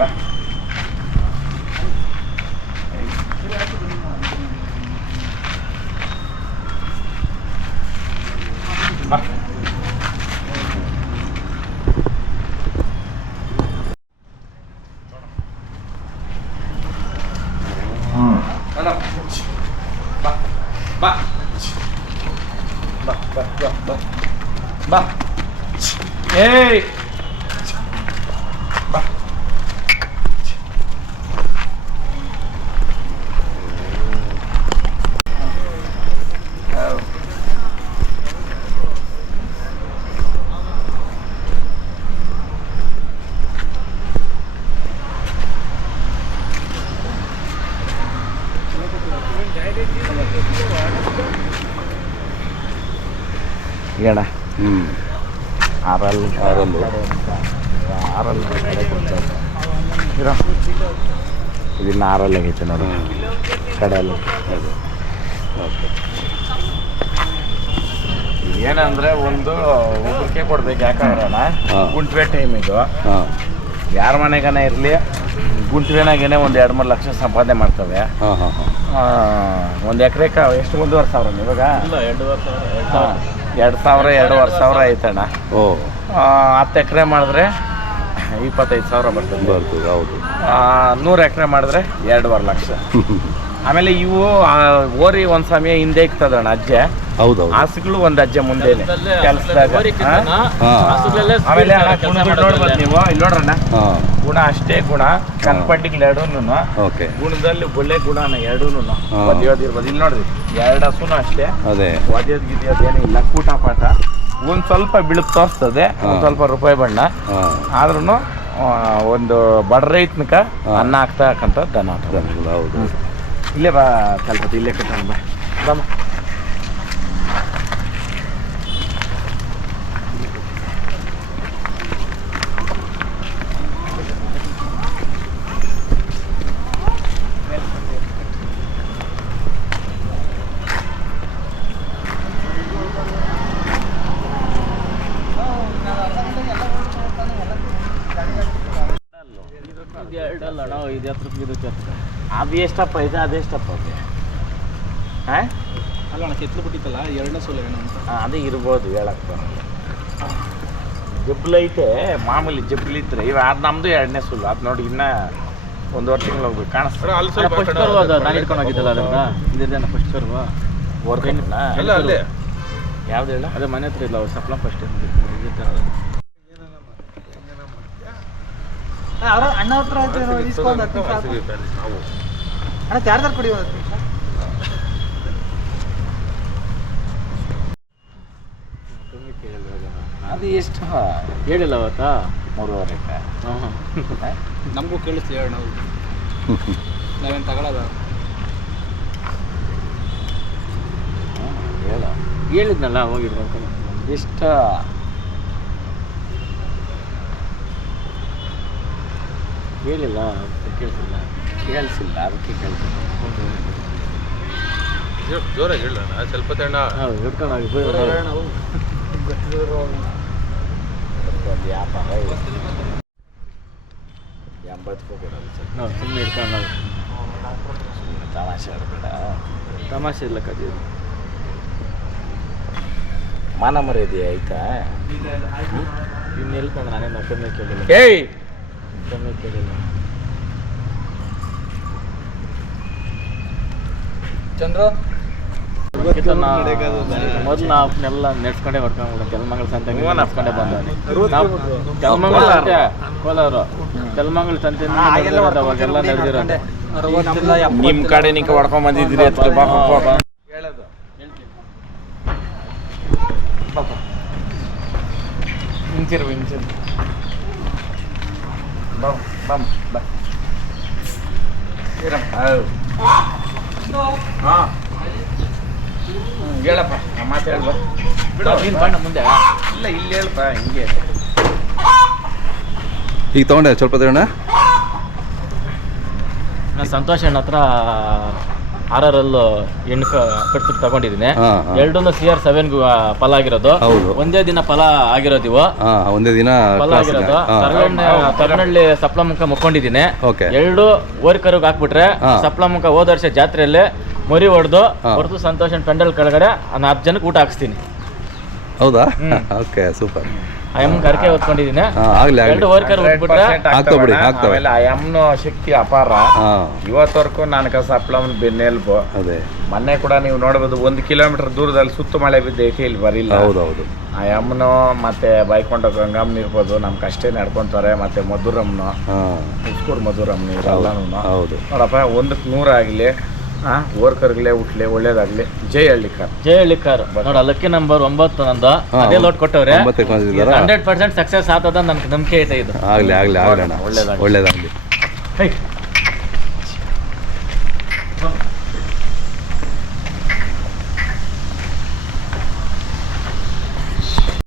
ಬಾ ಬಾ ಏಯ್ ಬಾ ಹೇಳ ಆರಲ್ಲು ಇದನ್ನು ಆರಲ್ಲಿ ಆಗೈತೆ ನೋಡು ಕಡೆಯಲ್ಲಿ. ಓಕೆ, ಏನಂದರೆ ಒಬ್ಬರಿಗೆ ಕೊಡ್ಬೇಕು. ಯಾಕಂದ್ರಣ ಗುಂಟ್ವೆ ಟೈಮ್ ಇದು, ಯಾರ ಮನೆಗನ ಇರಲಿ ಗುಂಟ್ವೆನಾಗೇನೆ 1-2-3 ಲಕ್ಷ ಸಂಪಾದನೆ ಮಾಡ್ತವೆ. ಒಂದು ಎಕರೆಗೆ ಎಷ್ಟು 1,500,000 ಇವಾಗ? 2,000 ಐತಣ್ಣ. 10 ಎಕರೆ ಮಾಡಿದ್ರೆ 25,000 ಬರ್ತದೆ. ಹೌದು. 100 ಎಕರೆ ಮಾಡಿದ್ರೆ 2.5 ಲಕ್ಷ. ಆಮೇಲೆ ಇವು ಓರಿ ಒಂದು ಸಮಯ ಹಿಂದೆ ಇಕ್ತದಣ್ಣ ಅಜ್ಜೆ. ಹೌದು. ಹಸುಗಳು ಒಂದು ಅಜ್ಜೆ ಮುಂದೆ ಕೆಲಸದಾಗ. ಆಮೇಲೆ ನೋಡ್ಬೋದು ನೀವು, ಇಲ್ಲಿ ನೋಡ್ರಣ್ಣ, ಗುಣ ಅಷ್ಟೇ ಗುಣ. ಕನ್ಪಟ್ಟಿಗಳು ಎರಡೂನು ಗುಣದಲ್ಲಿ ಒಳ್ಳೆ ಗುಣ ಎರಡೂನು ಒದಿಯೋದಿರ್ಬೋದು. ಇಲ್ಲಿ ನೋಡ್ರಿ 2 ಹಸುನು ಅಷ್ಟೇ. ಅದೇ ಒದಿಯೋದು ಗಿದಿಯೋದೇನಿಲ್ಲ. ಕೂಟ ಪಾಠ ಒಂದು ಸ್ವಲ್ಪ ಬಿಳುಕು ತೋರಿಸ್ತದೆ, ಒಂದು ಸ್ವಲ್ಪ ರೂಪಾಯಿ ಬಣ್ಣ. ಆದ್ರೂ ಒಂದು ಬಡ ರೈತನಕ ಅನ್ನ ಹಾಕ್ತಕ್ಕಂಥ ದನ. ಹೌದು. ಇಲ್ಲೇ ಬಾ, ಸ್ವಲ್ಪ ಇಲ್ಲೇ ಕಟ್ಟೋಣ ಬಾ. ಬಮ್ಮ ಅದು ಎಷ್ಟಪ್ಪ ಇದೆ? ಅದೆಷ್ಟಪ್ಪ ಅದು? ಅಲ್ಲ ಕೆತ್ತಲು ಬಿಟ್ಟಿತ್ತಲ್ಲ 2ನೇ ಸೋಲು ಏನೋ ಅಂತ. ಅದೇ ಇರ್ಬೋದು, ಹೇಳಕ್ಕೆ ಬರಲ್ಲ. ಜಬ್ಲೈತೆ ಮಾಮೂಲಿ ಜಬ್ಲಿದ್ರೆ ಇವ ಅದು ನಮ್ಮದು 2ನೇ ಸೋಲು. ಅದು ನೋಡಿ ಇನ್ನೂ 1.5 ತಿಂಗಳು ಹೋಗ್ಬೇಕು ಕಾಣಿಸ್ತಾರೆ. ನಾನು ಇಟ್ಕೊಂಡು ಹೋಗಿದ್ದಲ್ಲ ಅದನ್ನ ಇದೇನ ಫಸ್ಟ್ ಸರ್ವ ವರ್ಗನ ಅಲ್ಲ ಅಲ್ಲೇ ಯಾವ್ದು ಹೇಳ? ಅದೇ ಮನೆ ಹತ್ರ ಇಲ್ಲ, ಸಪ್ಲ ಫಸ್ಟ್ ಅಣ್ಣ ಹತ್ರ ಅಣ್ಣ ಚಾರ್ಜರ್ ಕೊಡಿ. ಅದು ಎಷ್ಟು ಹೇಳಿಲ್ಲ ಅವತ್ತಾ? 3.5. ನಮಗೂ ಕೇಳಿಸ್ತೀವಿ ಹೇಳಿ, ನಾವು ನಾವೇನು ತಗೊಳ್ಳೋದ? ಹೇಳಿದ್ನಲ್ಲ ಹೋಗಿರ್ಬೇಕು. ಇಷ್ಟ ಹೇಳಿಲ್ಲ, ಕೇಳಿಸಿಲ್ಲ ಅದಕ್ಕೆ ಕೇಳ್ತಿಲ್ಲ. ಜೋರಾಗಿ ಹೇಳೋಣ ಸ್ವಲ್ಪ ತಣ್ಣ ಹಿಡ್ಕೊಂಡು ಹೋಗಿ ನಾವು ಒಂದು ವ್ಯಾಪಾರ 80 ಕೊಡೋದು ಸರ್. ನಾವು ಸುಮ್ಮನೆ ಹಿಡ್ಕೊಂಡು ಸುಮ್ಮನೆ ತಮಾಷೆ ಆಡಬೇಡ. ತಮಾಷೆ ಇಲ್ಲ ಕದಿ. ಮಾನ ಮರ್ಯಾದೆ ಆಯ್ತಾ? ಇನ್ನು ಹೇಳ್ಕೊಂಡು ನಾನೇನು ಕಮ್ಮಿ ಕೇಳಿಲ್ಲ. ಕಮ್ಮಿ ಕೇಳಿಲ್ಲ. ಚಂದ್ರ ಮೊದಲು ನಾವೆಲ್ಲ ನೆಡ್ಸ್ಕೊಂಡೇ ಹೊಡ್ಕೊಂಡು ಕೆಲಮಂಗಲ ಸಂತೆ ನೆಡ್ಸ್ಕೊಂಡೇ ಬಂದ. ಕೆಲಮಂಗಲ ಸಂತೆ ಕೋಲಾರ, ಕೆಲಮಂಗಲ ಸಂತೆ ಅವಾಗೆಲ್ಲ ನಡೆದಿರೋದು. ನಿಮ್ಮ ಕಡೆ ನಿಂಕ ಹೊಡ್ಕೊಂಡ್ ಬಂದಿದ್ದೀರಿ ಅಂತ ಹೇಳೋದು. ಹಿಂಚಿರು ಬಮ್ ಬಾ. ಹಾಂ ಹೇಳಪ್ಪ, ಮಾತು ಹೇಳ್ಬ ಬಿಡು. ನೀನು ಬಣ್ಣ ಮುಂದೆ ಇಲ್ಲ, ಇಲ್ಲಿ ಹೇಳಪ್ಪ. ಹಿಂಗೆ ಈಗ ತೊಗೊಂಡೆ ಸ್ವಲ್ಪ ತಗೋಣ. ನಾನು ಸಂತೋಷ್ ಅಣ್ಣ ಹತ್ರ RRL ಹೆಣ್ಣು ಕಟ್ಬಿಟ್ಟು ತಗೊಂಡಿದ್ದೀನಿ. ಹಾ, ಎರಡೂ CR7 ಫಲ ಆಗಿರೋದು. ಹೌದು. ಒಂದೇ ದಿನ ಫಲ ಆಗಿರೋದು ಇವು. ಒಂದೇ ದಿನ ಫಲ ಆಗಿರೋದು. ತರನಹಳ್ಳಿ ಸಪ್ಲ ಮುಖ ಮುಕ್ಕೊಂಡಿದ್ದೀನಿ. ಓಕೆ. ಎರಡು ಓರ್ಕರ್ಗೆ ಹಾಕ್ಬಿಟ್ರೆ ಸಪ್ಲ ಮುಖ ಹೋದ ವರ್ಷ ಜಾತ್ರೆಯಲ್ಲಿ ಮರಿ ಹೊಡೆದು ಹೊರತು ಸಂತೋಷ್ ಪೆಂಡಲ್ ಕೆಳಗಡೆ 10 ಜನಕ್ಕೆ ಊಟ ಹಾಕ್ಸ್ತೀನಿ. ಹೌದಾ? Okay, super. ಅಯ್ಯಮ್ಮನ ಕರ್ಕೆ ಹೊತ್ಕೊಂಡಿದ್ದೀನಿ. ಆಗ್ಲಿ ಆಗ್ಲಿ. ಎರಡು ಓರ್ಕರ್ ಹೊತ್ಬಿಟ್ರೆ ಹಾಕ್ತಬಿಡಿ, ಹಾಕ್ತವೆ. ಆಮೇಲೆ ಆ ಎಮ್ನ ಶಕ್ತಿ ಅಪಾರ. ಇವತ್ತವರೆಗೂ ನನಗೆ ಸಪ್ಲಮ್ಮನ ಬೆನ್ನೆಲ್ಬು. ಅದೇ ಮೊನ್ನೆ ಕೂಡ ನೀವು ನೋಡ್ಬೋದು 1 ಕಿಲೋಮೀಟರ್ ದೂರದಲ್ಲಿ ಸುತ್ತು ಮಳೆ ಬಿದ್ದೈತಿ, ಇಲ್ಲಿ ಬರಿಲ್ಲ. ಹೌದೌದು. ಆ ಎಮ್ನು ಮತ್ತೆ ಬೈಕೊಂಡ ಗಂಗಮ್ಮನ ಇರ್ಬೋದು, ನಮ್ಗೆ ಅಷ್ಟೇ ನಡ್ಕೊಂತಾರೆ. ಮತ್ತೆ ಮಧುರಮ್ನು, ಉಸ್ಕೂರ್ ಮಧುರಮ್ನು ಇವರೆಲ್ಲನೂ ಹೌದು. ನೋಡಪ್ಪ, 1ಕ್ಕೆ 100 ಆಗಲಿ, ಓರ್ಕರ್ಗ್ಲೆ ಹುಟ್ಲಿ, ಒಳ್ಳೇದಾಗ್ಲಿ. ಜೈ ಹಳ್ಳಿಕಾರ್. ಜೈ ಹಳ್ಳಿಕಾರ್. ನೋಡ ಲಕ್ಕಿ ನಂಬರ್ 9 ನಂದು. ಅದೇ ಲೋಟ್ ಕೊಟ್ಟವ್ರೆ. 100% ಸಕ್ಸಸ್ ಆಗ್ತದ ನನ್ಗೆ ನಂಬಿಕೆ ಐತೆ ಇದು. ಆಗ್ಲಿ ಆಗ್ಲಿ ಆಗ್ಲಿ ಅಣ್ಣ, ಒಳ್ಳೇದಾಗ್ಲಿ. ಒಳ್ಳೇದಾಗ್ಲಿ. ಹೇ